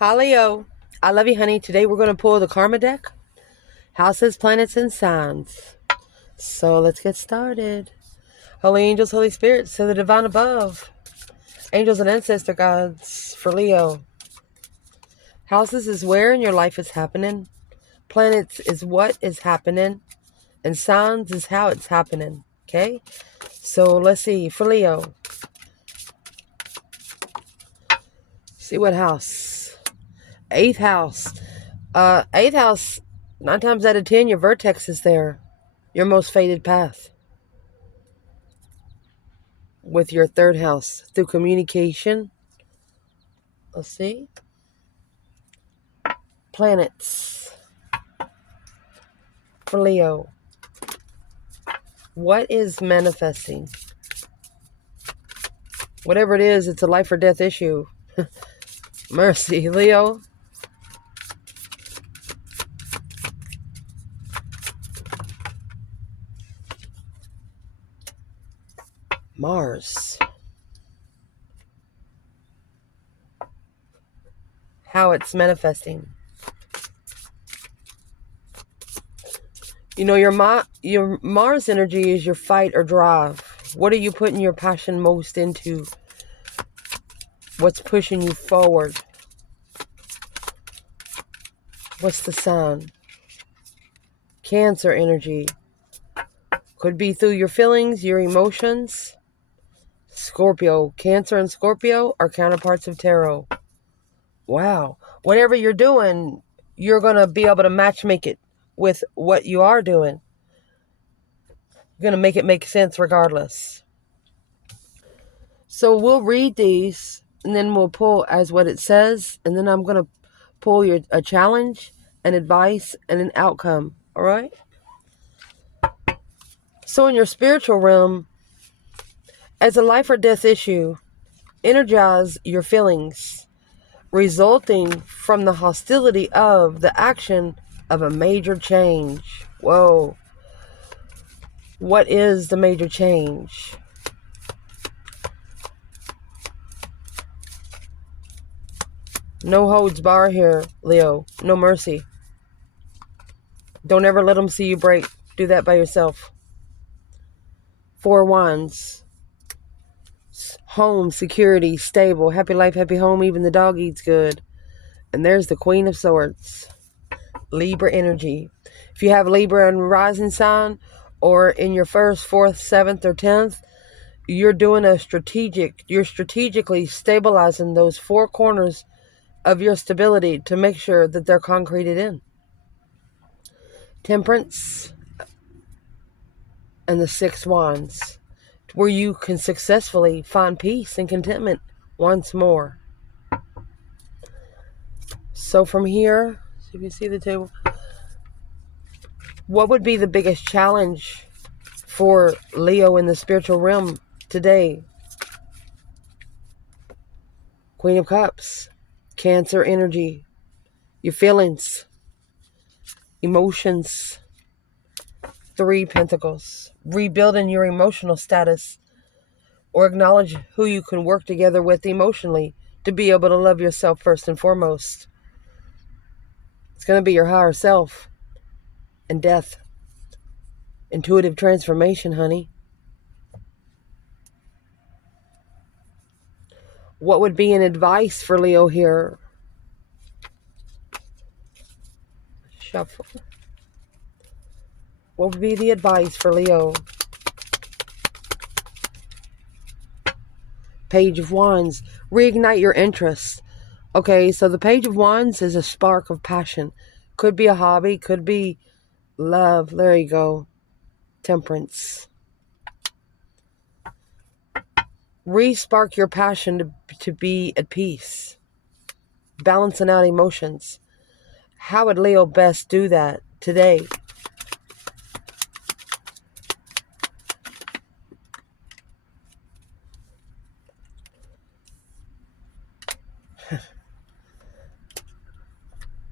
Hi, Leo. I love you, honey. Today we're going to pull the Karma deck. Houses, planets, and signs. So let's get started. Holy angels, Holy spirits, to the divine above. Angels and ancestor gods for Leo. Houses is where in your life is happening. Planets is what is happening. And signs is how it's happening. Okay? So let's see. For Leo. See what house. Eighth house. Eighth house, 9 times out of 10, your vertex is there. Your most fated path. With your third house. Through communication. Let's see. Planets. For Leo. What is manifesting? Whatever it is, it's a life or death issue. Mercy, Leo. Mars. How it's manifesting. You know, your Mars energy is your fight or drive. What are you putting your passion most into? What's pushing you forward? What's the sign? Cancer energy. Could be through your feelings, your emotions. Scorpio. Cancer and Scorpio are counterparts of tarot. Wow. Whatever you're doing, you're going to be able to match make it with what you are doing. You're going to make it make sense regardless. So we'll read these and then we'll pull as what it says. And then I'm going to pull a challenge, an advice, and an outcome. All right? So in your spiritual realm, as a life or death issue, energize your feelings, resulting from the hostility of the action of a major change. Whoa. What is the major change? No holds bar here, Leo. No mercy. Don't ever let them see you break. Do that by yourself. 4 wands. Home, security, stable, happy life, happy home. Even the dog eats good. And there's the Queen of Swords. Libra energy. If you have Libra and rising sign, or in your 1st, 4th, 7th, or 10th, you're strategically stabilizing those 4 corners of your stability to make sure that they're concreted in. Temperance and the 6 wands, where you can successfully find peace and contentment once more. So from here, so you can see the table, what would be the biggest challenge for Leo in the spiritual realm today? Queen of Cups, Cancer energy, your feelings, emotions. 3 Pentacles, rebuilding your emotional status, or acknowledge who you can work together with emotionally to be able to love yourself first and foremost. It's going to be your higher self and death. Intuitive transformation, honey. What would be an advice for Leo here? Shuffle. What would be the advice for Leo? Page of Wands. Reignite your interest. Okay, so the Page of Wands is a spark of passion. Could be a hobby, could be love. There you go. Temperance. Re-spark your passion to be at peace. Balancing out emotions. How would Leo best do that today?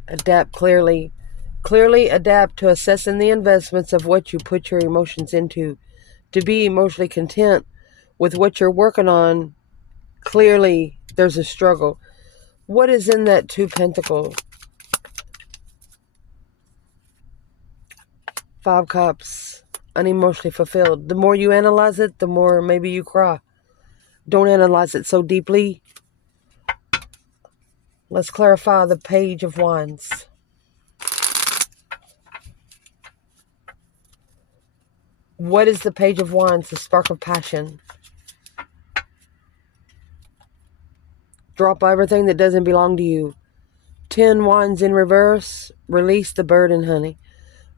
Adapt clearly. Clearly adapt to assessing the investments of what you put your emotions into. To be emotionally content with what you're working on. Clearly there's a struggle. What is in that 2 Pentacles? 5 Cups. Unemotionally fulfilled. The more you analyze it, the more maybe you cry. Don't analyze it so deeply. Let's clarify the Page of Wands. What is the Page of Wands? The spark of passion. Drop everything that doesn't belong to you. 10 Wands in reverse. Release the burden, honey.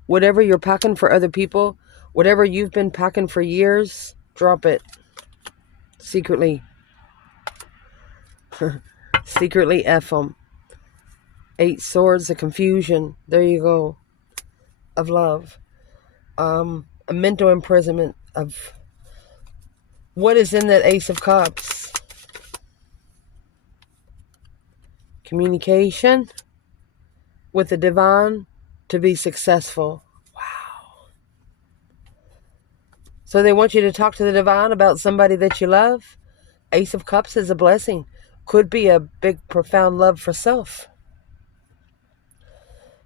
Whatever you're packing for other people, whatever you've been packing for years, drop it. Secretly. Secretly F them. 8 Swords, the confusion. There you go. Of love. A mental imprisonment of... What is in that Ace of Cups? Communication with the divine to be successful. Wow. So they want you to talk to the divine about somebody that you love. Ace of Cups is a blessing. Could be a big, profound love for self.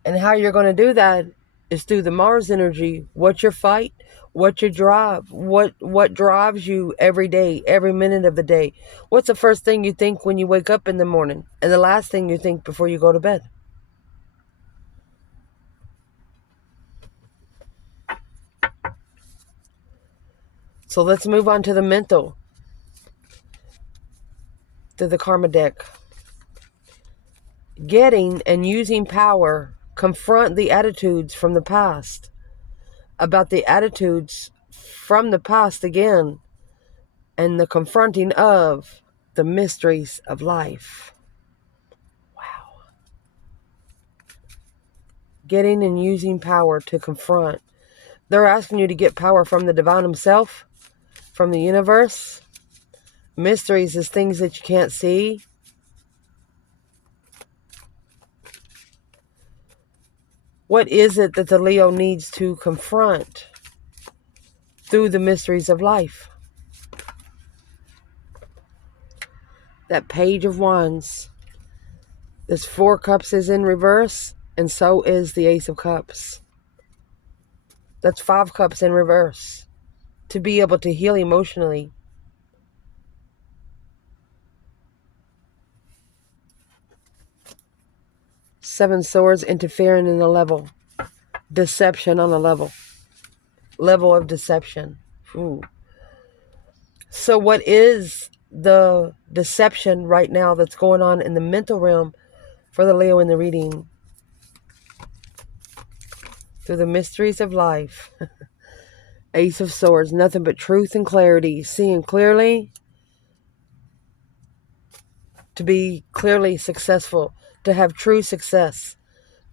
And how you're going to do that is through the Mars energy. What's your fight? What's your drive? What drives you every day, every minute of the day? What's the first thing you think when you wake up in the morning? And the last thing you think before you go to bed? So let's move on to the mental. To the Karma deck. Getting and using power. Confront the attitudes from the past. About the attitudes from the past again. And the confronting of the mysteries of life. Wow. Getting and using power to confront. They're asking you to get power from the divine himself. From the universe. Mysteries is things that you can't see. What is it that the Leo needs to confront through the mysteries of life? That Page of Wands. This 4 Cups is in reverse, and so is the Ace of Cups. That's 5 Cups in reverse. To be able to heal emotionally. Seven Swords interfering in the level. Deception on a level. Level of deception. Ooh. So what is the deception right now that's going on in the mental realm for the Leo in the reading? Through the mysteries of life. Ace of Swords. Nothing but truth and clarity. Seeing clearly. To be clearly successful. To have true success.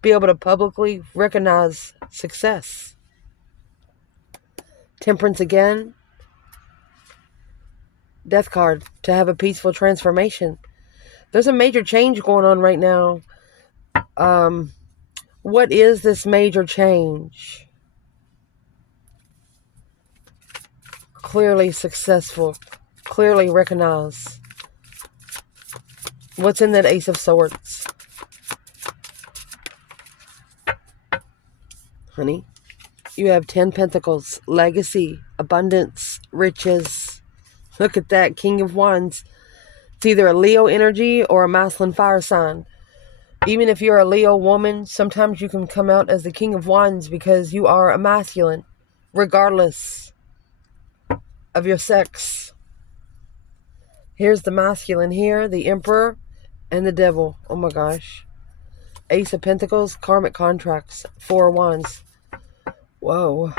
Be able to publicly recognize success. Temperance again. Death card. To have a peaceful transformation. There's a major change going on right now. What is this major change? Clearly successful. Clearly recognize. What's in that Ace of Swords? Honey, you have 10 Pentacles. Legacy. Abundance. Riches. Look at that. King of Wands. It's either a Leo energy or a masculine fire sign. Even if you're a Leo woman, sometimes you can come out as the King of Wands because you are a masculine, regardless of your sex. Here's the masculine here, the Emperor, and the Devil. Oh my gosh. Ace of Pentacles, karmic contracts, 4 Wands. Whoa.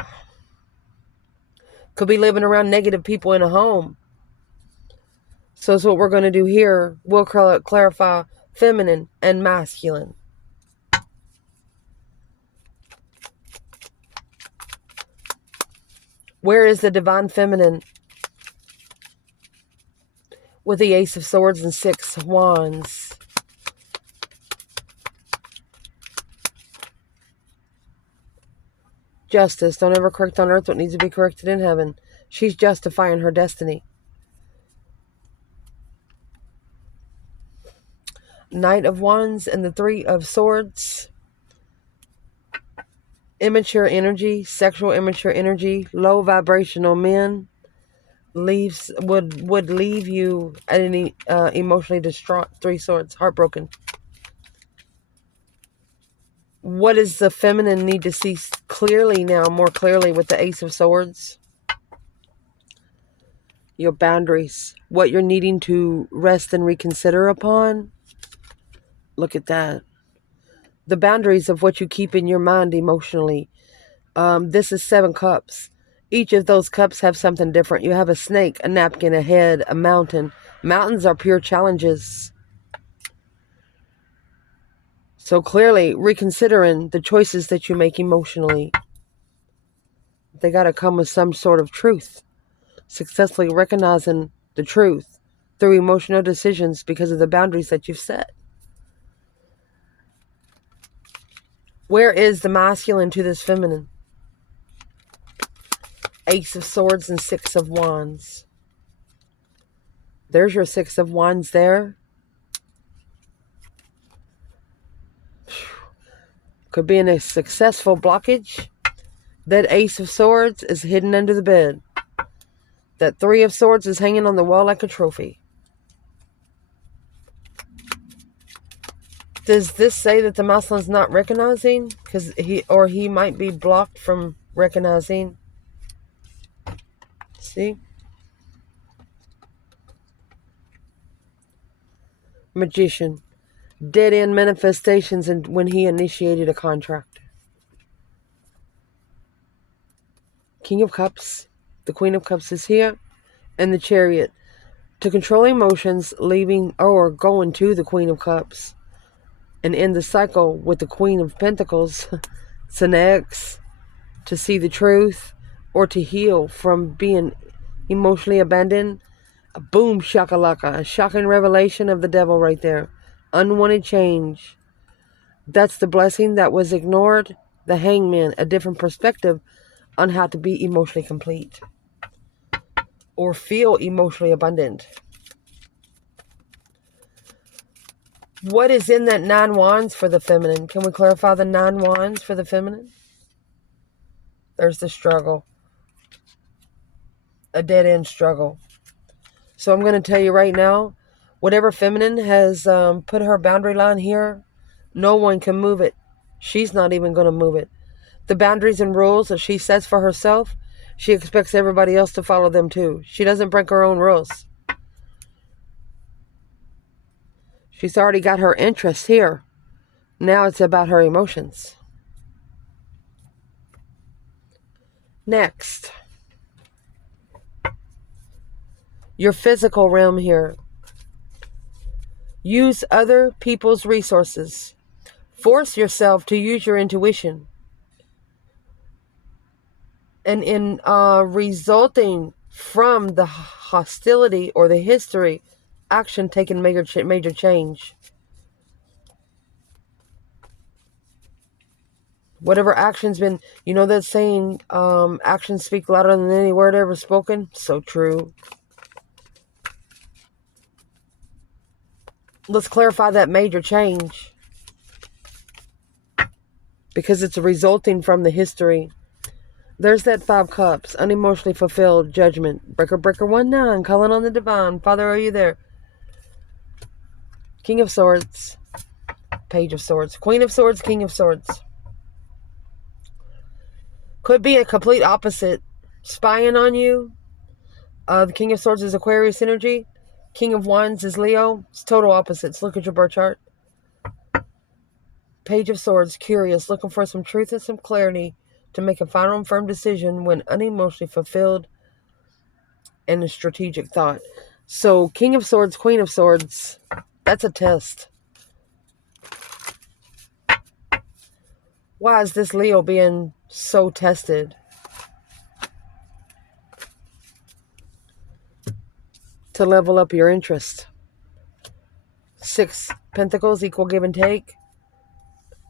Could be living around negative people in a home. So that's what we're going to do here. We'll clarify feminine and masculine. Where is the divine feminine? With the Ace of Swords and 6 Wands. Justice. Don't ever correct on earth what needs to be corrected in heaven. She's justifying her destiny. Knight of Wands and the Three of Swords. Immature energy, sexual immature energy, low vibrational men would leave you at any emotionally distraught. Three Swords, heartbroken. What does the feminine need to see clearly now, more clearly, with the Ace of Swords? Your boundaries, what you're needing to rest and reconsider upon. Look at that. The boundaries of what you keep in your mind emotionally. This is 7 cups. Each of those cups have something different. You have a snake, a napkin, a head, a mountain. Mountains are pure challenges. So clearly, reconsidering the choices that you make emotionally. They got to come with some sort of truth. Successfully recognizing the truth through emotional decisions because of the boundaries that you've set. Where is the masculine to this feminine? Ace of Swords and 6 of Wands. There's your 6 of Wands there. Could be in a successful blockage. That Ace of Swords is hidden under the bed. That 3 of Swords is hanging on the wall like a trophy. Does this say that the masculine's not recognizing? Because he might be blocked from recognizing. See? Magician. Dead-end manifestations and when he initiated a contract. King of Cups. The Queen of Cups is here. And the Chariot. To control emotions, leaving or going to the Queen of Cups. And end the cycle with the Queen of Pentacles. It's an X. To see the truth. Or to heal from being emotionally abandoned. A boom shakalaka. A shocking revelation of the devil right there. Unwanted change. That's the blessing that was ignored. The Hangman. A different perspective on how to be emotionally complete. Or feel emotionally abundant. What is in that 9 wands for the feminine? Can we clarify the 9 wands for the feminine? There's the struggle. A dead-end struggle. So I'm going to tell you right now, whatever feminine has put her boundary line here, no one can move it. She's not even going to move it. The boundaries and rules that she sets for herself, she expects everybody else to follow them too. She doesn't break her own rules. She's already got her interests here. Now it's about her emotions. Next. Your physical realm here. Use other people's resources. Force yourself to use your intuition. And in resulting from the hostility or the history, action taking major change. Whatever action's been, you know that saying, actions speak louder than any word ever spoken? So true. Let's clarify that major change. Because it's resulting from the history. There's that 5 cups, unemotionally fulfilled, judgment. Breaker, breaker, 1-9, calling on the divine. Father, are you there? King of Swords. Page of Swords. Queen of Swords, King of Swords. Could be a complete opposite. Spying on you. The King of Swords is Aquarius energy. King of Wands is Leo. It's total opposites. Look at your birth chart. Page of Swords, curious, looking for some truth and some clarity to make a final and firm decision when unemotionally fulfilled and a strategic thought. So, King of Swords, Queen of Swords, that's a test. Why is this Leo being so tested? To level up your interest. 6 Pentacles, equal give and take.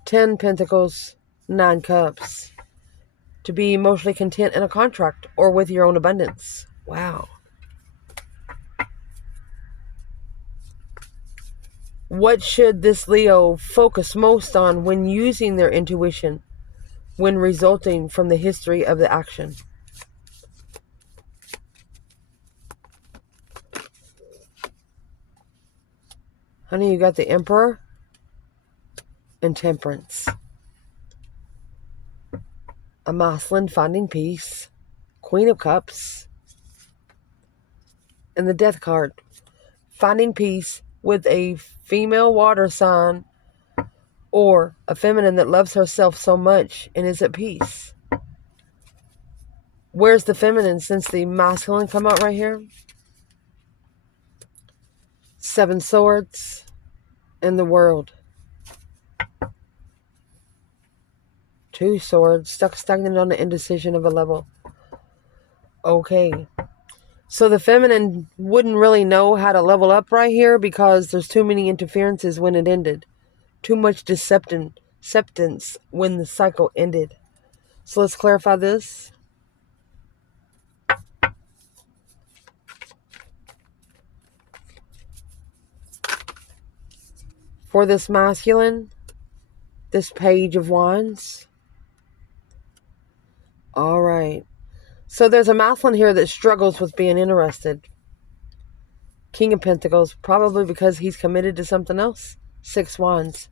10 Pentacles, 9 Cups. To be emotionally content in a contract or with your own abundance. Wow. What should this Leo focus most on when using their intuition, when resulting from the history of the action? Honey, you got the Emperor and Temperance. A masculine finding peace. Queen of Cups. And the Death card. Finding peace with a female water sign or a feminine that loves herself so much and is at peace. Where's the feminine since the masculine come out right here? 7 Swords and the World. 2 Swords, stuck stagnant on the indecision of a level. Okay. So the feminine wouldn't really know how to level up right here because there's too many interferences when it ended. Too much acceptance when the cycle ended. So let's clarify this. For this masculine, this Page of Wands. All right. So there's a masculine here that struggles with being interested. King of Pentacles, probably because he's committed to something else. 6 Wands.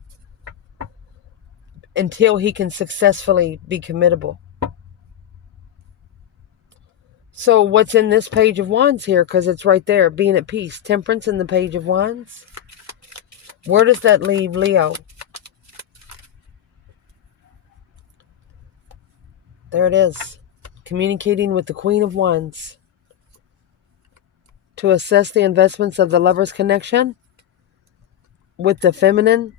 Until he can successfully be committable. So what's in this Page of Wands here? Because it's right there, being at peace. Temperance in the Page of Wands. Where does that leave Leo? There it is. Communicating with the Queen of Wands. To assess the investments of the lover's connection. With the feminine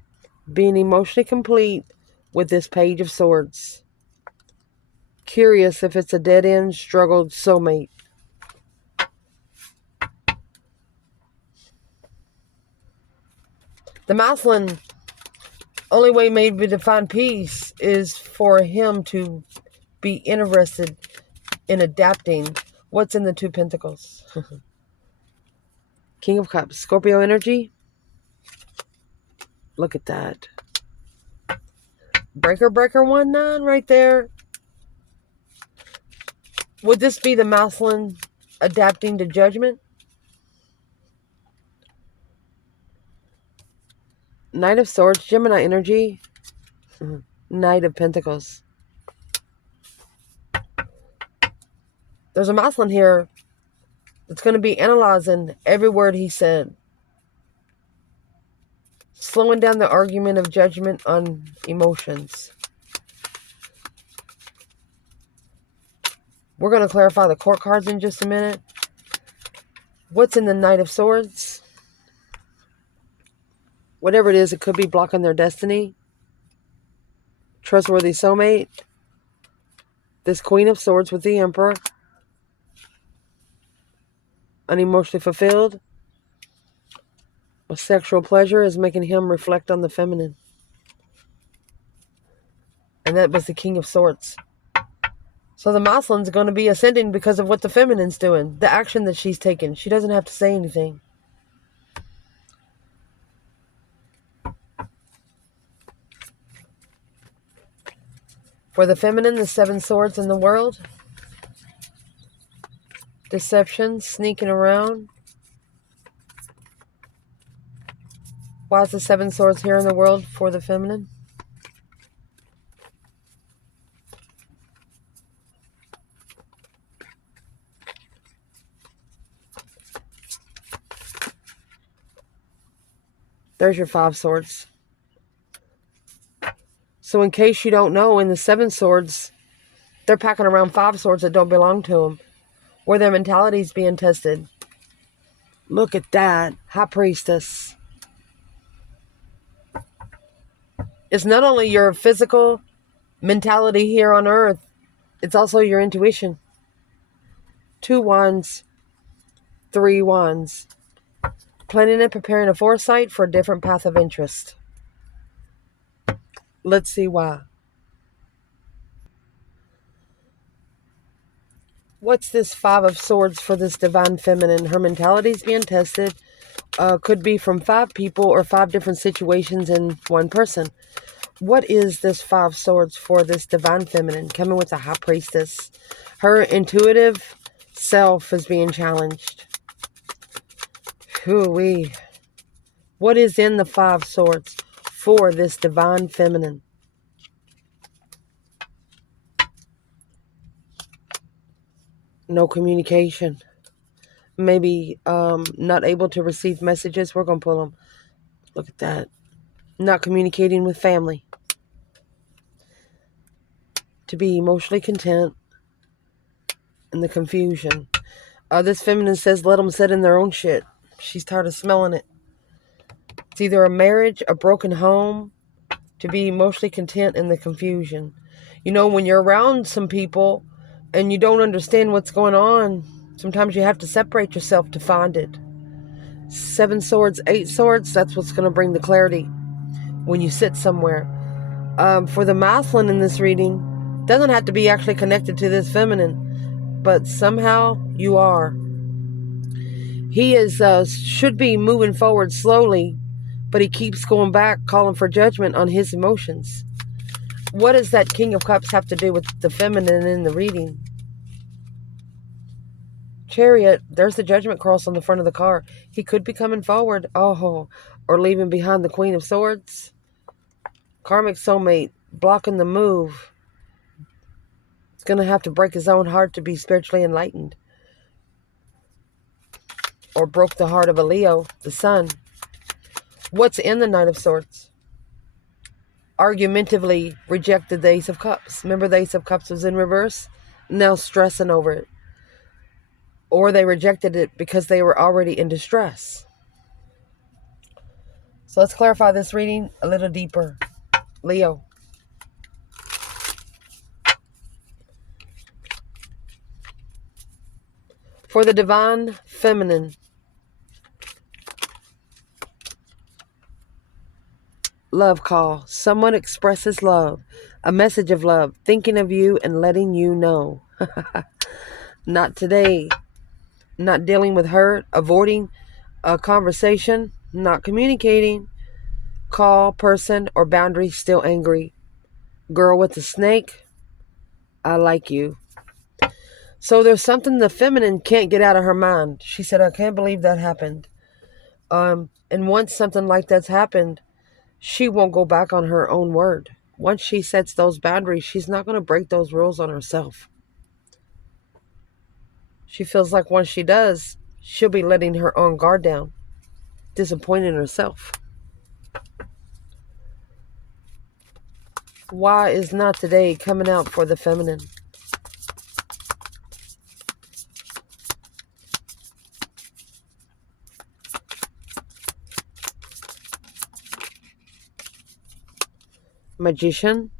being emotionally complete with this Page of Swords. Curious if it's a dead-end, struggled soulmate. The masculine, only way maybe to find peace is for him to be interested in adapting. What's in the 2 Pentacles? King of Cups, Scorpio energy. Look at that. Breaker 1-9 right there. Would this be the masculine adapting to judgment? Knight of Swords, Gemini energy. Knight of Pentacles. There's a masculine here that's going to be analyzing every word he said. Slowing down the argument of judgment on emotions. We're going to clarify the court cards in just a minute. What's in the Knight of Swords? Whatever it is, it could be blocking their destiny. Trustworthy soulmate. This Queen of Swords with the Emperor. Unemotionally fulfilled. With sexual pleasure is making him reflect on the feminine. And that was the King of Swords. So the masculine's going to be ascending because of what the feminine's doing. The action that she's taking. She doesn't have to say anything. For the feminine, the 7 Swords in the World. Deception, sneaking around. Why is the 7 Swords here in the World for the feminine? There's your 5 Swords. So in case you don't know, in the 7 Swords, they're packing around 5 Swords that don't belong to them. Where their mentality's being tested. Look at that. High Priestess. It's not only your physical mentality here on earth, it's also your intuition. 2 Wands, 3 Wands. Planning and preparing a foresight for a different path of interest. Let's see why. What's this 5 of Swords for this divine feminine? Her mentality's being tested. Could be from 5 people or 5 different situations in one person. What is this 5 swords for this divine feminine coming with the high priestess? Her intuitive self is being challenged. Hoo-wee. What is in the 5 swords for this divine feminine? No communication. Maybe not able to receive messages. We're going to pull them. Look at that. Not communicating with family. To be emotionally content in the confusion. This feminine says let them sit in their own shit. She's tired of smelling it. It's either a marriage, a broken home, to be emotionally content in the confusion. You know, when you're around some people and you don't understand what's going on, sometimes you have to separate yourself to find it. 7 swords, 8 swords, that's what's going to bring the clarity when you sit somewhere. For the masculine in this reading, doesn't have to be actually connected to this feminine, but somehow you are. He is should be moving forward slowly, but he keeps going back, calling for judgment on his emotions. What does that King of Cups have to do with the feminine in the reading? Chariot, there's the judgment cross on the front of the car. He could be coming forward, or leaving behind the Queen of Swords. Karmic soulmate, blocking the move. He's going to have to break his own heart to be spiritually enlightened. Or broke the heart of a Leo, the sun. What's in the Knight of Swords? Argumentatively rejected the Ace of Cups. Remember the Ace of Cups was in reverse? Now stressing over it. Or they rejected it because they were already in distress. So let's clarify this reading a little deeper. Leo. For the divine feminine, love call. Someone expresses love, a message of love, thinking of you and letting you know. Not today. Not dealing with hurt, avoiding a conversation, not communicating. Call, person, or boundary, still angry. Girl with the snake, I like you. So there's something the feminine can't get out of her mind. She said, I can't believe that happened. And once something like that's happened, she won't go back on her own word. Once she sets those boundaries, she's not going to break those rules on herself. She feels like once she does, she'll be letting her own guard down, disappointing herself. Why is not today coming out for the feminine? Magician.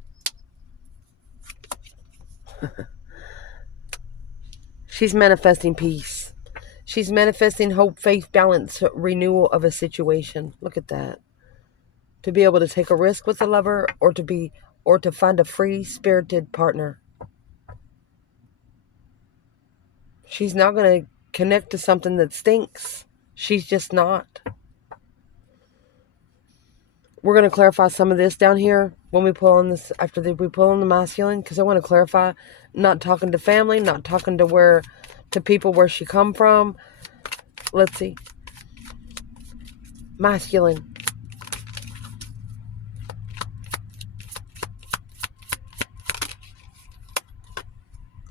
She's manifesting peace. She's manifesting hope, faith, balance, renewal of a situation. Look at that. To be able to take a risk with a lover, or to find a free-spirited partner. She's not going to connect to something that stinks. She's just not. We're going to clarify some of this down here when we pull on this, after we pull on the masculine, because I want to clarify, not talking to family, not talking to people where she come from. Let's see. Masculine.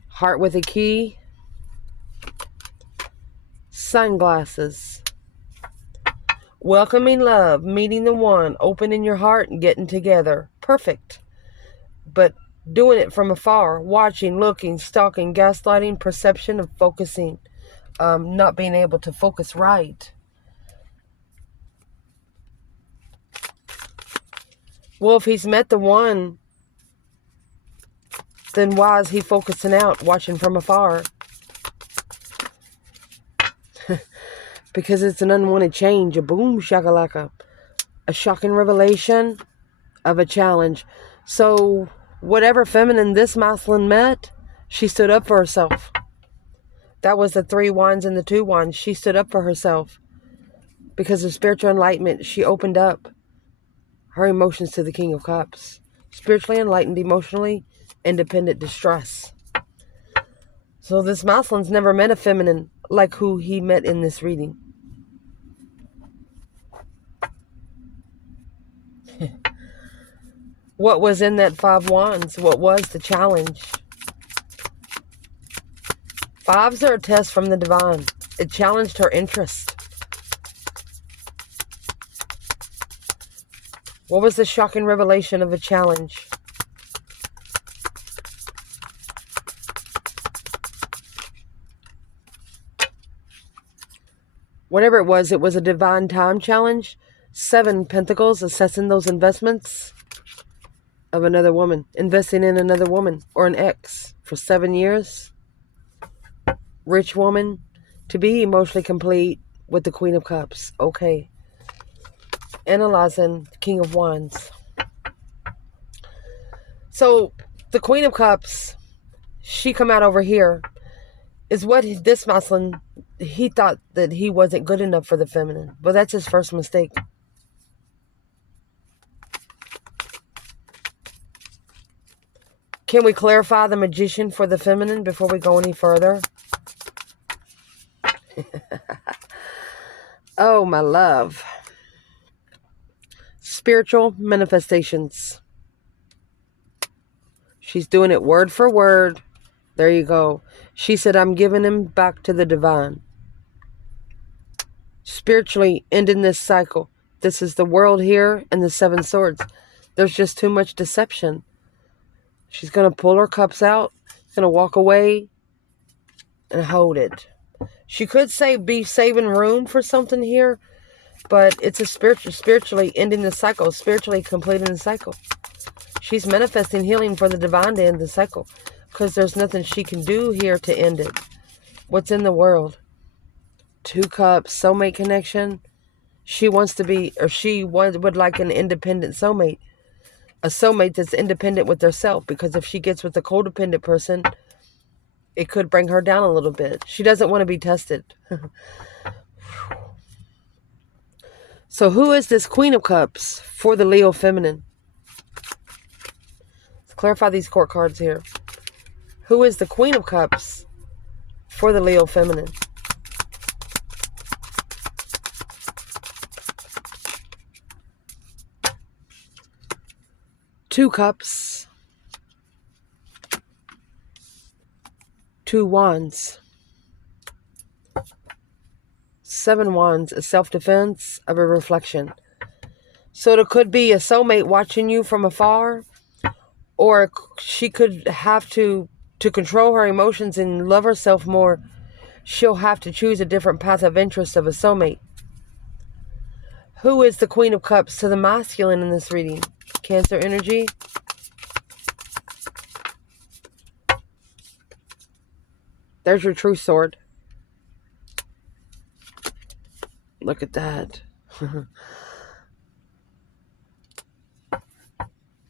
Heart with a key. Sunglasses. Welcoming love, meeting the one, opening your heart and getting together. Perfect. But doing it from afar, watching, looking, stalking, gaslighting, perception of focusing, not being able to focus right. Well, if he's met the one, then why is he focusing out, watching from afar? Because it's an unwanted change, a boom shakalaka, a shocking revelation of a challenge. So whatever feminine this masculine met, she stood up for herself. That was the 3 wands and the 2 wands. She stood up for herself Because of spiritual enlightenment, she opened up her emotions to the King of Cups. Spiritually enlightened, emotionally independent distress. So this masculine's never met a feminine like who he met in this reading. What was in that 5 wands? What was the challenge? Fives are a test from the divine. It challenged her interest. What was the shocking revelation of a challenge? Whatever it was a divine time challenge. 7 pentacles, assessing those investments of another woman. Investing in another woman or an ex for 7 years. Rich woman. To be emotionally complete with the Queen of Cups. Okay. Analyzing King of Wands. So the Queen of Cups, she come out over here, is what this masculine, he thought that he wasn't good enough for the feminine. But that's his first mistake. Can we clarify the Magician for the feminine before we go any further? Oh, my love. Spiritual manifestations. She's doing it word for word. There you go. She said, I'm giving him back to the divine. Spiritually ending this cycle. This is the world here and the 7 swords. There's just too much deception. She's going to pull her cups out. Going to walk away and hold it. She could say be saving room for something here, but it's a spiritually ending the cycle, spiritually completing the cycle. She's manifesting healing for the divine to end the cycle because there's nothing she can do here to end it. What's in the world? 2 cups, soulmate connection. She wants to be, or she would like an independent soulmate. A soulmate that's independent with herself, because if she gets with a codependent person, it could bring her down a little bit. She doesn't want to be tested. So who is this Queen of Cups for the Leo feminine? Let's clarify these court cards here. Who is the Queen of Cups for the Leo feminine? Two cups. 2 wands. 7 wands, a self-defense of a reflection. So there could be a soulmate watching you from afar, or she could have to control her emotions and love herself more. She'll have to choose a different path of interest of a soulmate. Who is the Queen of Cups to the masculine in this reading? Cancer energy. There's your true sword. Look at that.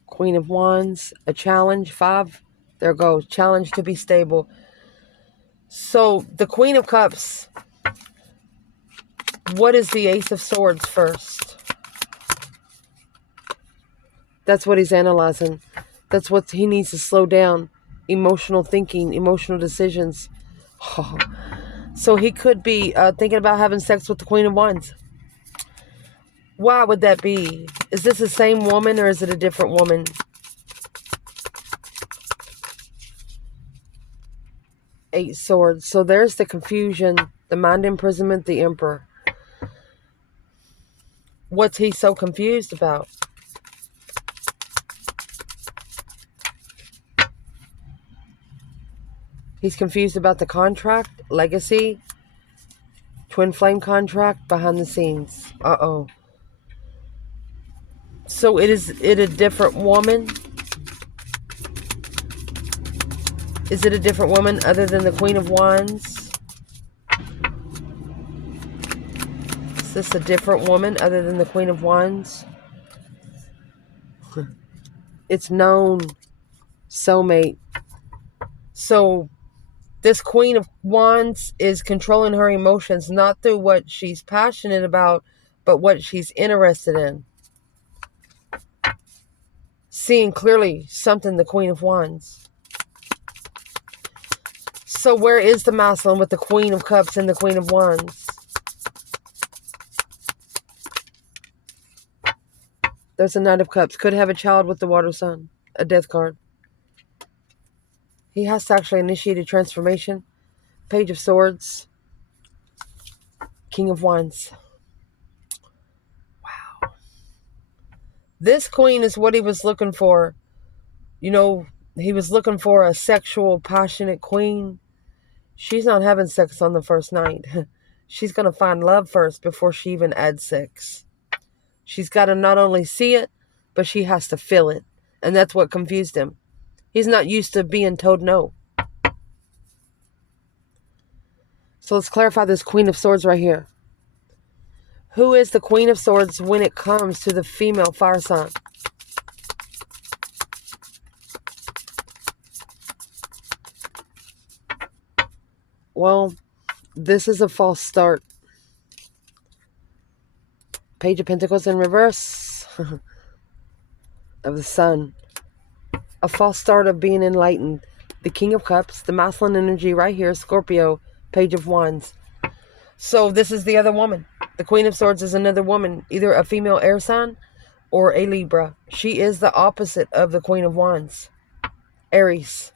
Queen of Wands, a challenge, 5. There goes, challenge to be stable. So the Queen of Cups, what is the Ace of Swords first? That's what he's analyzing. That's what he needs to slow down. Emotional thinking, emotional decisions. Oh. So he could be thinking about having sex with the Queen of Wands. Why would that be? Is this the same woman or is it a different woman? Eight Swords. So there's the confusion, the mind imprisonment, the Emperor. What's he so confused about? He's confused about the contract, legacy, twin flame contract, behind the scenes. Uh-oh. So is it a different woman? Is it a different woman other than the Queen of Wands? Is this a different woman other than the Queen of Wands? It's known. Soulmate. So this Queen of Wands is controlling her emotions, not through what she's passionate about, but what she's interested in. Seeing clearly something, the Queen of Wands. So where is the masculine with the Queen of Cups and the Queen of Wands? There's a Knight of Cups. Could have a child with the Water Sun. A death card. He has to actually initiate a transformation. Page of Swords. King of Wands. Wow. This queen is what he was looking for. You know, he was looking for a sexual, passionate queen. She's not having sex on the first night. She's going to find love first before she even adds sex. She's got to not only see it, but she has to feel it. And that's what confused him. He's not used to being told no. So let's clarify this Queen of Swords right here. Who is the Queen of Swords when it comes to the female fire sign? Well, this is a false start. Page of Pentacles in reverse. Of the Sun. A false start of being enlightened. The King of Cups, the masculine energy right here, Scorpio, Page of Wands. So this is the other woman. The Queen of Swords is another woman, either a female air sign or a Libra. She is the opposite of the Queen of Wands. Aries.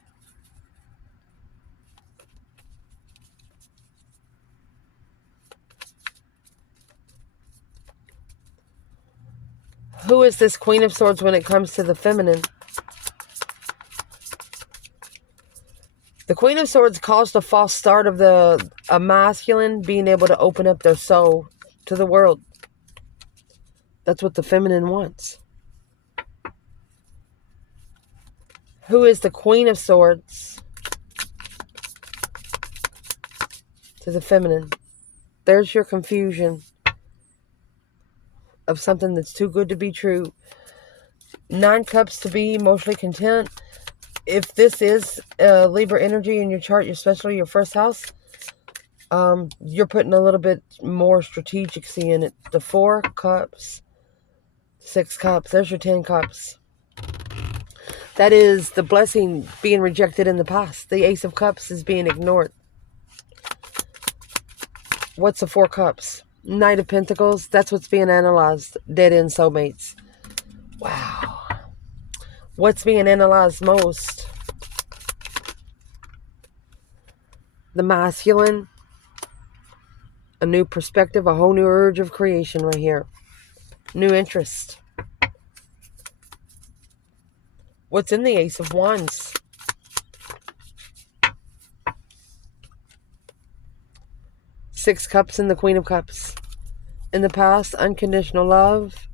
Who is this Queen of Swords when it comes to the feminine? The Queen of Swords caused a false start of a masculine being able to open up their soul to the world. That's what the feminine wants. Who is the Queen of Swords to the feminine? There's your confusion of something that's too good to be true. 9 cups to be emotionally content. If this is Libra energy in your chart, especially your first house, you're putting a little bit more strategicy in it. The 4 cups, 6 cups, there's your 10 cups. That is the blessing being rejected in the past. The Ace of Cups is being ignored. What's the 4 cups? Knight of Pentacles, that's what's being analyzed. Dead-end soulmates. Wow. What's being analyzed most? The masculine. A new perspective, a whole new urge of creation right here. New interest. What's in the Ace of Wands? Six Cups and the Queen of Cups. In the past, unconditional love.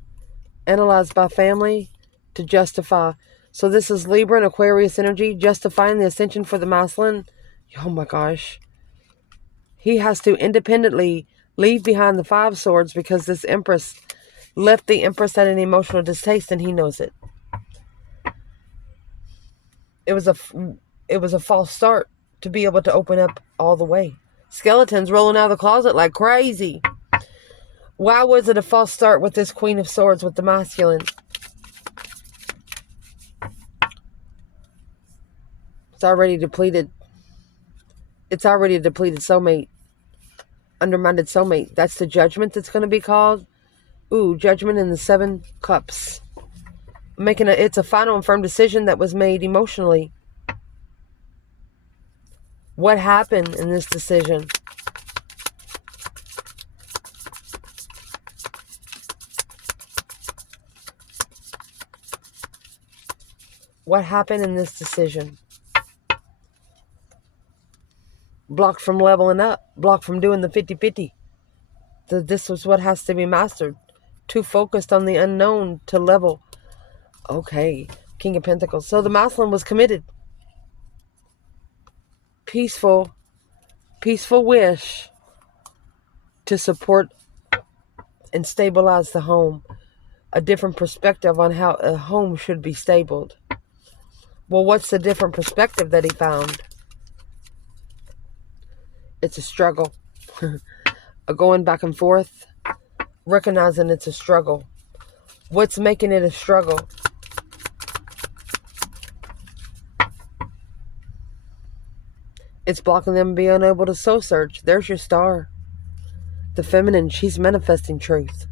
Analyzed by family to justify. So this is Libra and Aquarius energy, justifying the ascension for the masculine. Oh my gosh. He has to independently leave behind the 5 swords because this Empress left the Empress at an emotional distaste and he knows it. It was a false start to be able to open up all the way. Skeletons rolling out of the closet like crazy. Why was it a false start with this Queen of Swords with the masculine? It's already depleted. It's already a depleted soulmate. Undermined soulmate. That's the judgment that's going to be called. Ooh, judgment in the 7 cups. It's a final and firm decision that was made emotionally. What happened in this decision? What happened in this decision? Blocked from leveling up. Blocked from doing the 50-50. This was what has to be mastered. Too focused on the unknown to level. Okay. King of Pentacles. So the masculine was committed. Peaceful wish to support and stabilize the home. A different perspective on how a home should be stabled. Well, what's the different perspective that he found? It's a struggle. A going back and forth. recognizing it's a struggle. What's making it a struggle? It's blocking them being able to soul search. There's your star. The feminine, she's manifesting truth.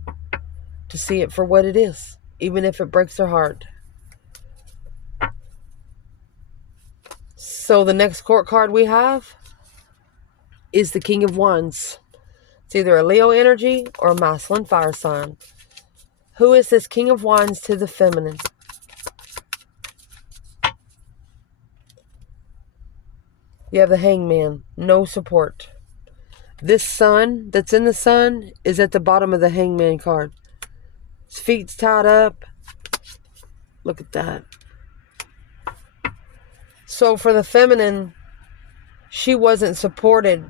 To see it for what it is, even if it breaks her heart. So the next court card we have is the King of Wands. It's either a Leo energy or a masculine fire sign. Who is this King of Wands to the feminine? You have the Hangman, no support. This sun that's in the sun is at the bottom of the Hangman card. His feet's tied up. Look at that. So for the feminine, she wasn't supported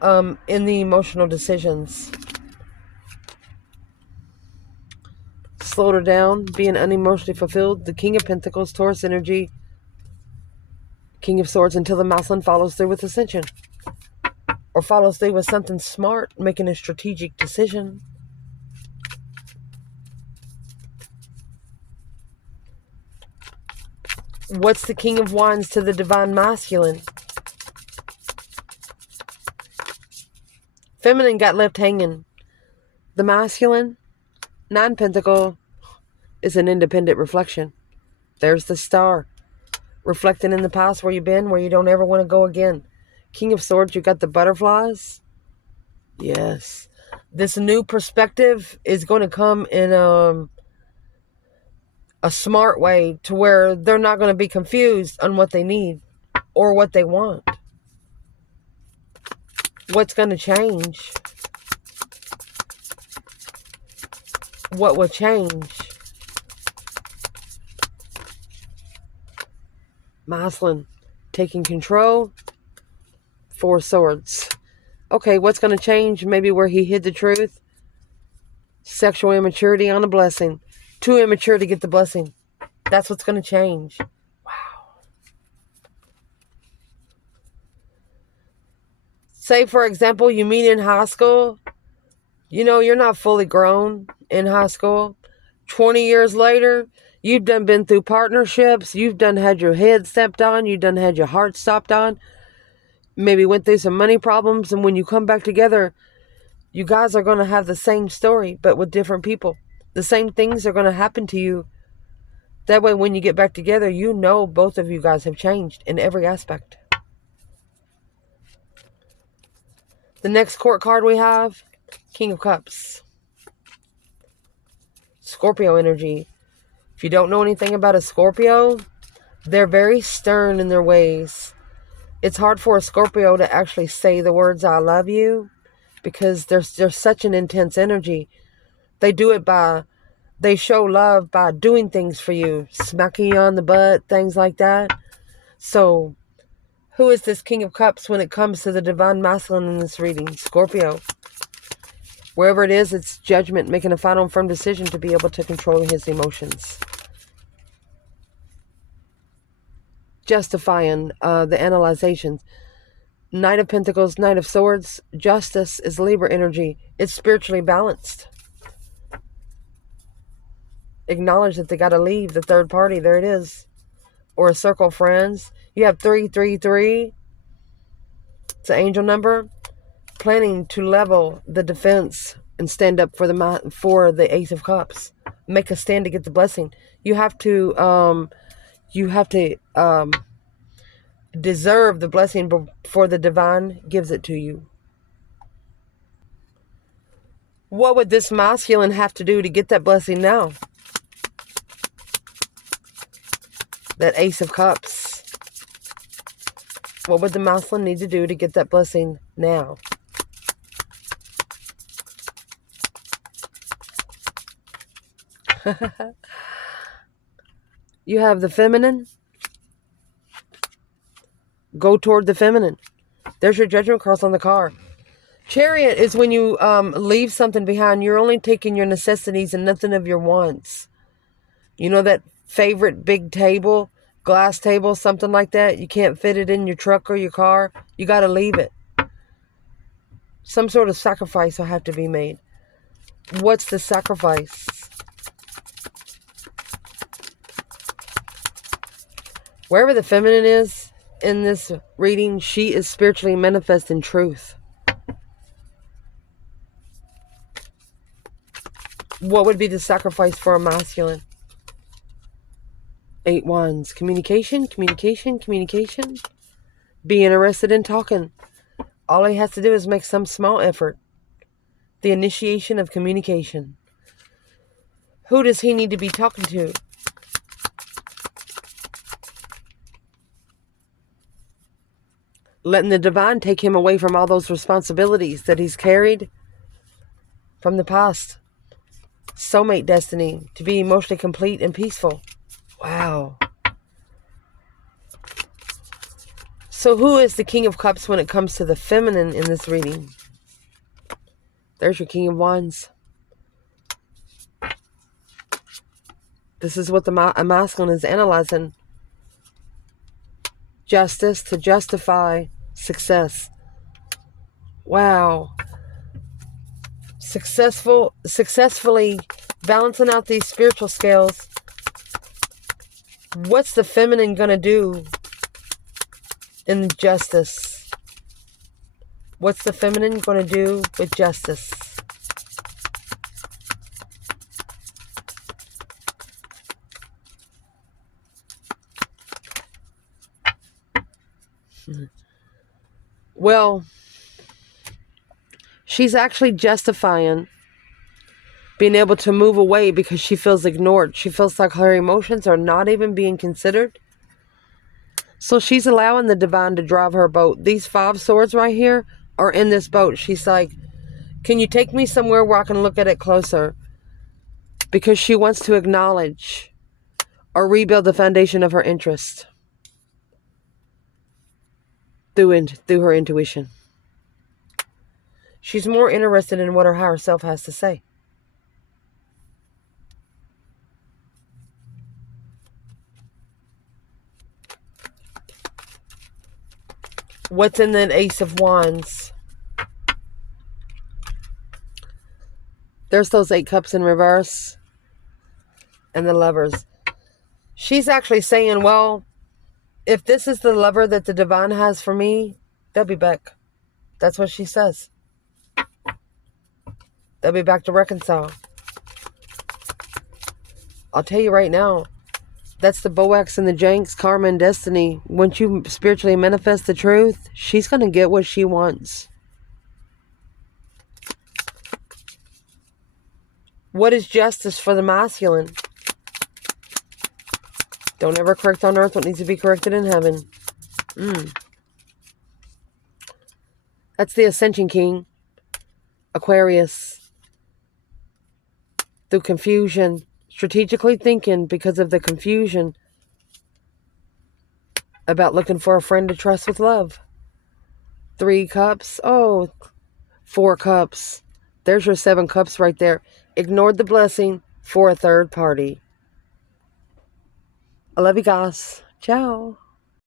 in the emotional decisions. Slowed her down, being unemotionally fulfilled. The King of Pentacles, Taurus energy, King of Swords, until the masculine follows through with Ascension. Or follows through with something smart, making a strategic decision. What's the King of Wands to the Divine Masculine? Feminine got left hanging. The masculine, 9 Pentacle, is an independent reflection. There's the star. Reflecting in the past where you've been, where you don't ever want to go again. King of Swords, you got the butterflies. Yes. This new perspective is going to come in a smart way to where they're not going to be confused on what they need or what they want. What's going to change? What will change? Masculine, taking control. 4 Swords. Okay, what's going to change? Maybe where he hid the truth. Sexual immaturity on a blessing. Too immature to get the blessing. That's what's going to change. Wow. Say, for example, you meet in high school. You know, you're not fully grown in high school. 20 years later, you've done been through partnerships. You've done had your head stepped on. You've done had your heart stopped on. Maybe went through some money problems. And when you come back together, you guys are going to have the same story, but with different people. The same things are going to happen to you. That way, when you get back together, you know both of you guys have changed in every aspect. The next court card we have, King of Cups. Scorpio energy. If you don't know anything about a Scorpio, they're very stern in their ways. It's hard for a Scorpio to actually say the words, I love you, because there's such an intense energy. They do it they show love by doing things for you, smacking you on the butt, things like that. So, who is this King of Cups when it comes to the Divine Masculine in this reading? Scorpio. Wherever it is, it's judgment, making a final and firm decision to be able to control his emotions. Justifying the analyzations. Knight of Pentacles, Knight of Swords. Justice is Libra energy. It's spiritually balanced. Acknowledge that they got to leave the third party. There it is. Or a circle of friends. You have 333. It's an angel number. Planning to level the defense and stand up for the Ace of Cups. Make a stand to get the blessing. You have to deserve the blessing before the divine gives it to you. What would this masculine have to do to get that blessing now? That Ace of Cups. What would the masculine need to do to get that blessing now? You have the feminine. Go toward the feminine. There's your judgment cross on the car. Chariot is when you leave something behind. You're only taking your necessities and nothing of your wants. You know that favorite big table, glass table, something like that? You can't fit it in your truck or your car. You got to leave it. Some sort of sacrifice will have to be made. What's the sacrifice? Wherever the feminine is in this reading, she is spiritually manifest in truth. What would be the sacrifice for a masculine? 8 Wands. Communication, communication, communication. Be interested in talking. All he has to do is make some small effort. The initiation of communication. Who does he need to be talking to? Letting the divine take him away from all those responsibilities that he's carried from the past. Soulmate destiny. To be emotionally complete and peaceful. Wow. So who is the King of Cups when it comes to the feminine in this reading? There's your King of Wands. This is what a masculine is analyzing. Justice to justify success. Wow. Successfully balancing out these spiritual scales. What's the feminine going to do in justice? What's the feminine going to do with justice? Well, she's actually justifying being able to move away because she feels ignored. She feels like her emotions are not even being considered. So she's allowing the divine to drive her boat. These 5 swords right here are in this boat. She's like, can you take me somewhere where I can look at it closer? Because she wants to acknowledge or rebuild the foundation of her interest through her intuition. She's more interested in what her higher self has to say. What's in the Ace of Wands? There's those 8 cups in reverse. And the Lovers. She's actually saying, well, if this is the lover that the divine has for me, they'll be back. That's what she says. They'll be back to reconcile. I'll tell you right now, that's the Boax and the Janks, karma and destiny. Once you spiritually manifest the truth, she's going to get what she wants. What is justice for the masculine? Don't ever correct on earth what needs to be corrected in heaven. That's the Ascension King. Aquarius. Through confusion. Strategically thinking because of the confusion about looking for a friend to trust with love. 3 cups. Oh, 4 cups. There's your 7 cups right there. Ignored the blessing for a third party. I love you guys. Ciao.